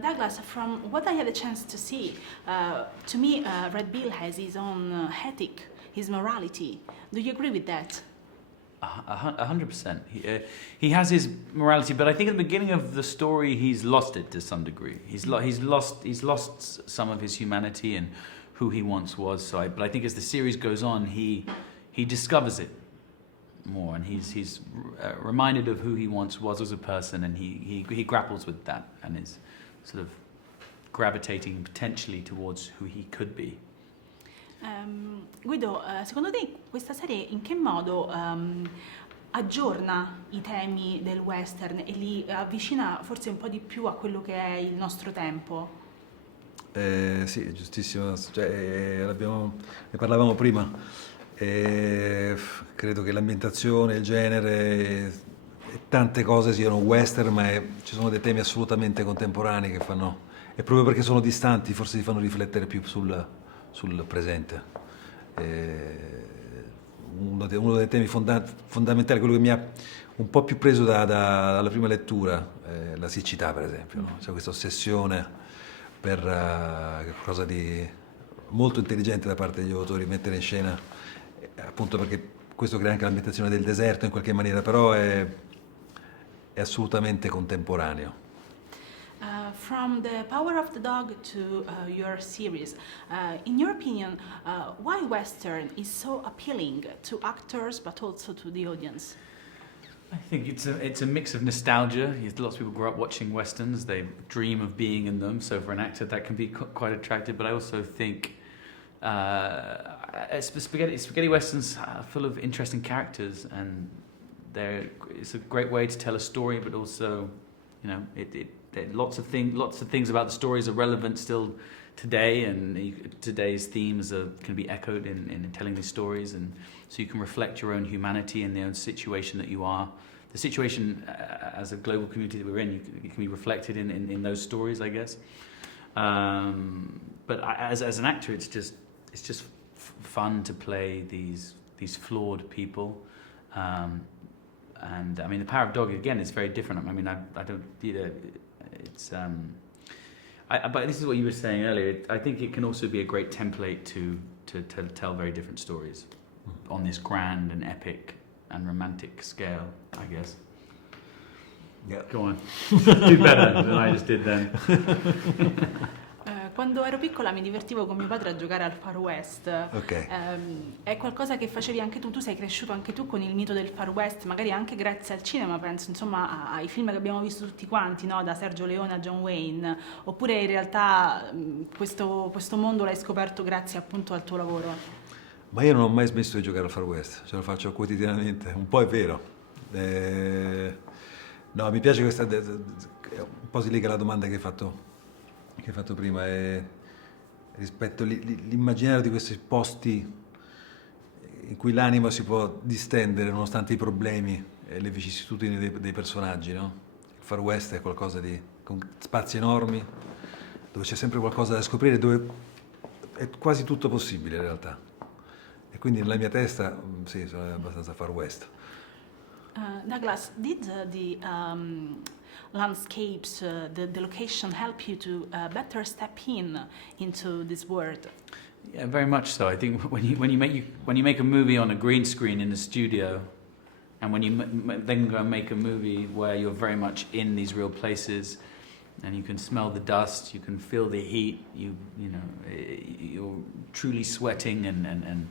Douglas, from what I had a chance to see, to me, Red Bill has his own ethic, his morality. Do you agree with that? 100%. He has his morality, but I think at the beginning of the story he's lost it to some degree. He's lost some of his humanity and who he once was. But I think as the series goes on, he discovers it more, and he's reminded of who he once was as a person, and he grapples with that and is sort of gravitating potentially towards who he could be. Guido, secondo te questa serie in che modo aggiorna i temi del western e li avvicina forse un po' di più a quello che è il nostro tempo? Sì, giustissimo, cioè, ne parlavamo prima. Credo che l'ambientazione, il genere e tante cose siano western, ma ci sono dei temi assolutamente contemporanei che fanno, e proprio perché sono distanti forse ti fanno riflettere più sul presente. Uno dei temi fondamentali, quello che mi ha un po' più preso dalla prima lettura, la siccità per esempio, no? C'è questa ossessione per qualcosa di molto intelligente da parte degli autori, mettere in scena, appunto perché questo crea anche l'ambientazione del deserto in qualche maniera, però è assolutamente contemporaneo. From the power of the dog to your series, in your opinion, why Western is so appealing to actors but also to the audience? I think it's a mix of nostalgia. Lots of people grow up watching westerns. They dream of being in them. So for an actor, that can be quite attractive. But I also think spaghetti westerns are full of interesting characters, and it's a great way to tell a story. But also, you know, lots of things about the stories are relevant still today, and today's themes can be echoed in telling these stories, and so you can reflect your own humanity and the own situation that you are. The situation as a global community that we're in, you can be reflected in those stories, I guess. But as an actor, it's just fun to play these flawed people. And I mean, the power of dog again is very different. I mean, I don't. It's but this is what you were saying earlier. I think it can also be a great template to tell very different stories on this grand and epic and romantic scale, I guess. Yeah. Go on. Do better than I just did then. Quando ero piccola mi divertivo con mio padre a giocare al Far West. Okay. È qualcosa che facevi anche tu sei cresciuto anche tu con il mito del Far West, magari anche grazie al cinema, penso insomma ai film che abbiamo visto tutti quanti, no? Da Sergio Leone a John Wayne, oppure in realtà questo mondo l'hai scoperto grazie appunto al tuo lavoro? Ma io non ho mai smesso di giocare al Far West, ce lo faccio quotidianamente, un po' è vero. No, mi piace questa, un po' si lega alla domanda che hai fatto prima, rispetto all'immaginario di questi posti in cui l'animo si può distendere nonostante i problemi e le vicissitudini dei personaggi, no? Il Far West è qualcosa con spazi enormi, dove c'è sempre qualcosa da scoprire, dove è quasi tutto possibile in realtà. E quindi nella mia testa, sì, sono abbastanza Far West. Douglas, did the landscapes, the location help you to better step into this world? Yeah, very much so. I think when you make a movie on a green screen in the studio, and when you then go and make a movie where you're very much in these real places, and you can smell the dust, you can feel the heat, you're truly sweating and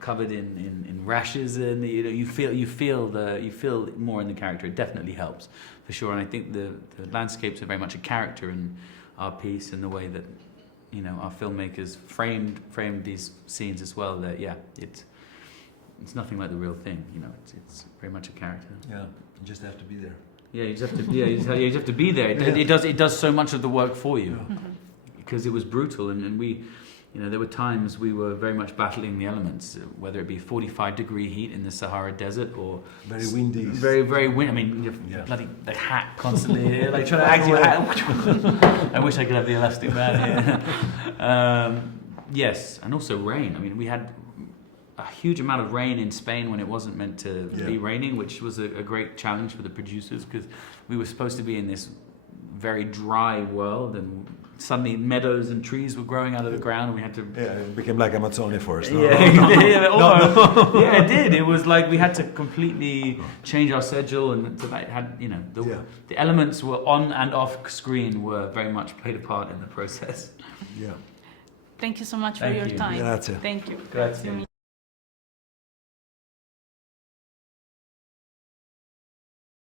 covered in rashes, and you feel more in the character. It definitely helps for sure, and I think the landscapes are very much a character in our piece, and the way that our filmmakers framed these scenes as well. That it's nothing like the real thing. It's very much a character. Yeah, you just have to be there. Yeah, you just have to. Yeah, you just have to be there. It does so much of the work for you, because it was brutal, and we. There were times we were very much battling the elements, whether it be 45-degree heat in the Sahara Desert or very windy. Very, very windy. I mean, bloody the hat constantly, like trying to act your hat. I wish I could have the elastic band here. Yes, and also rain. I mean, we had a huge amount of rain in Spain when it wasn't meant to be raining, which was a great challenge for the producers, because we were supposed to be in this very dry world, and suddenly meadows and trees were growing out of the ground, and we had to. Yeah, it became like Amazonia forest. No? Yeah, almost. Yeah, it did. It was like we had to completely change our schedule, and so that had, you know, the elements were on and off screen were very much played a part in the process. Yeah. Thank you so much for Thank your you. time. Grazie. Thank you. Grazie.